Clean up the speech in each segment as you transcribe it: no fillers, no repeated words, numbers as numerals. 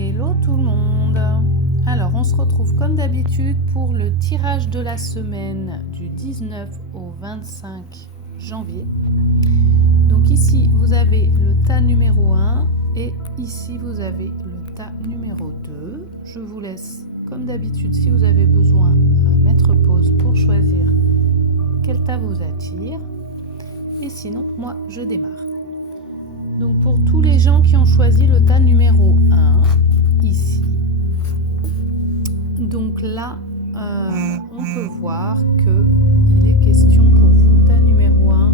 Hello tout le monde. Alors on se retrouve comme d'habitude pour le tirage de la semaine du 19 au 25 janvier. Donc ici vous avez le tas numéro 1 et ici vous avez le tas numéro 2. Je vous laisse comme d'habitude, si vous avez besoin, mettre pause pour choisir quel tas vous attire. Et sinon moi je démarre. Donc pour tous les gens qui ont choisi le tas numéro 1, ici, donc là, on peut voir qu'il est question pour vous, tas numéro 1,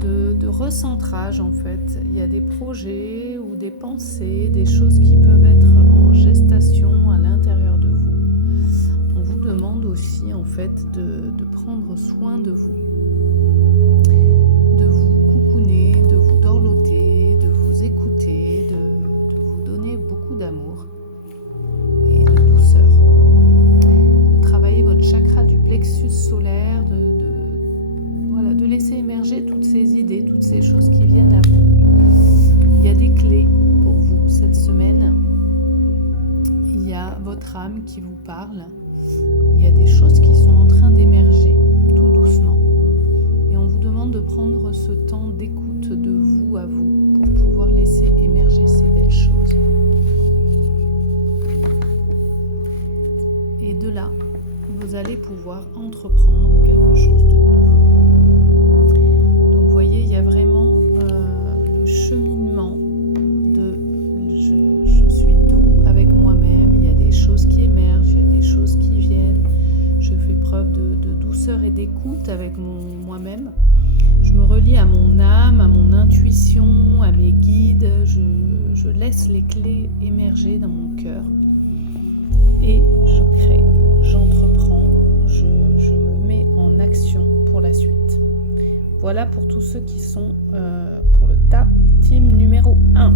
de recentrage en fait. Il y a des projets ou des pensées, des choses qui peuvent être en gestation à l'intérieur de vous. On vous demande aussi en fait de prendre soin de vous coucouner, de vous dorloter, de vous écouter, de vous donner beaucoup d'amour et de douceur. De travailler votre chakra du plexus solaire, de laisser émerger toutes ces idées, toutes ces choses qui viennent à vous. Il y a des clés pour vous cette semaine. Il y a votre âme qui vous parle. Il y a des choses qui sont en train d'émerger tout doucement. Et on vous demande de prendre ce temps d'écoute de vous à vous pour pouvoir laisser émerger ces belles choses. Et de là, vous allez pouvoir entreprendre quelque chose de nouveau. Donc vous voyez, il y a vraiment le cheminement de je suis doux avec moi-même, il y a des choses qui émergent, il y a des choses qui viennent. Je fais preuve de douceur et d'écoute avec moi-même. Je me relie à mon âme, à mon intuition, à mes guides. Je laisse les clés émerger dans mon cœur. Et je crée, j'entreprends, je me mets en action pour la suite. Voilà pour tous ceux qui sont pour le tas team numéro 1.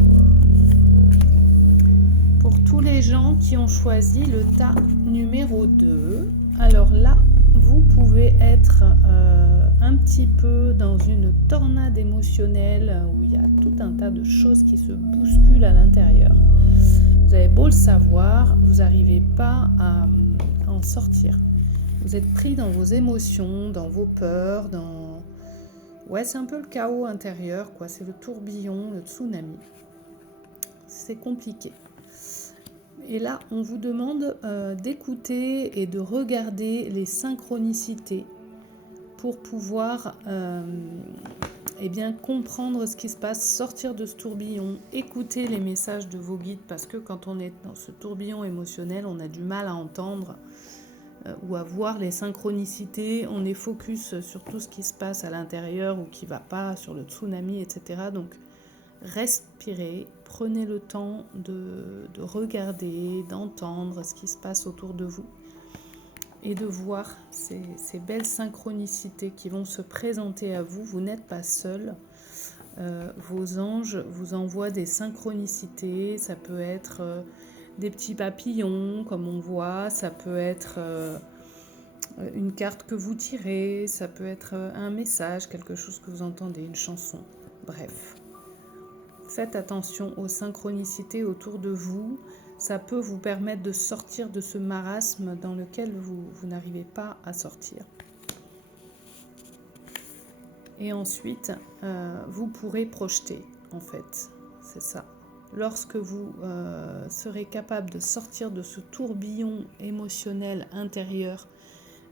Pour tous les gens qui ont choisi le tas numéro 2, alors là, vous pouvez être un petit peu dans une tornade émotionnelle où il y a tout un tas de choses qui se bousculent à l'intérieur. Vous avez beau le savoir, vous n'arrivez pas à en sortir. Vous êtes pris dans vos émotions, dans vos peurs, Ouais, c'est un peu le chaos intérieur, quoi. C'est le tourbillon, le tsunami. C'est compliqué. Et là, on vous demande d'écouter et de regarder les synchronicités pour pouvoir comprendre ce qui se passe, sortir de ce tourbillon, écouter les messages de vos guides, parce que quand on est dans ce tourbillon émotionnel, on a du mal à entendre ou à voir les synchronicités. On est focus sur tout ce qui se passe à l'intérieur ou qui ne va pas, sur le tsunami, etc. Donc, respirez, prenez le temps de regarder, d'entendre ce qui se passe autour de vous et de voir ces belles synchronicités qui vont se présenter à vous. Vous n'êtes pas seul. Vos anges vous envoient des synchronicités. Ça peut être des petits papillons, comme on voit. Ça peut être une carte que vous tirez. Ça peut être un message, quelque chose que vous entendez, une chanson. Bref. Faites attention aux synchronicités autour de vous. Ça peut vous permettre de sortir de ce marasme dans lequel vous n'arrivez pas à sortir. Et ensuite, vous pourrez projeter, en fait. C'est ça. Lorsque vous serez capable de sortir de ce tourbillon émotionnel intérieur,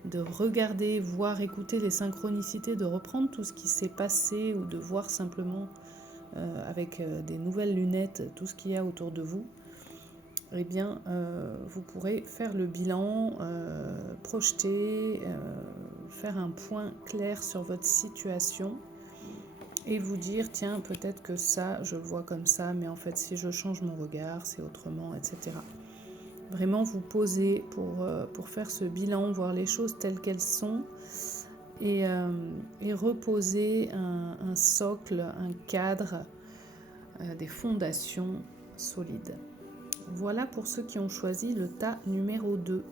de regarder, voir, écouter les synchronicités, de reprendre tout ce qui s'est passé ou de voir simplement avec des nouvelles lunettes tout ce qu'il y a autour de vous, eh bien, vous pourrez faire le bilan, projeter, faire un point clair sur votre situation et vous dire, tiens, peut-être que ça, je le vois comme ça, mais en fait, si je change mon regard, c'est autrement, etc. Vraiment vous poser pour faire ce bilan, voir les choses telles qu'elles sont et reposer un socle, un cadre, des fondations solides. Voilà pour ceux qui ont choisi le tas numéro 2.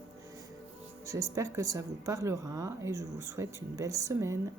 J'espère que ça vous parlera et je vous souhaite une belle semaine.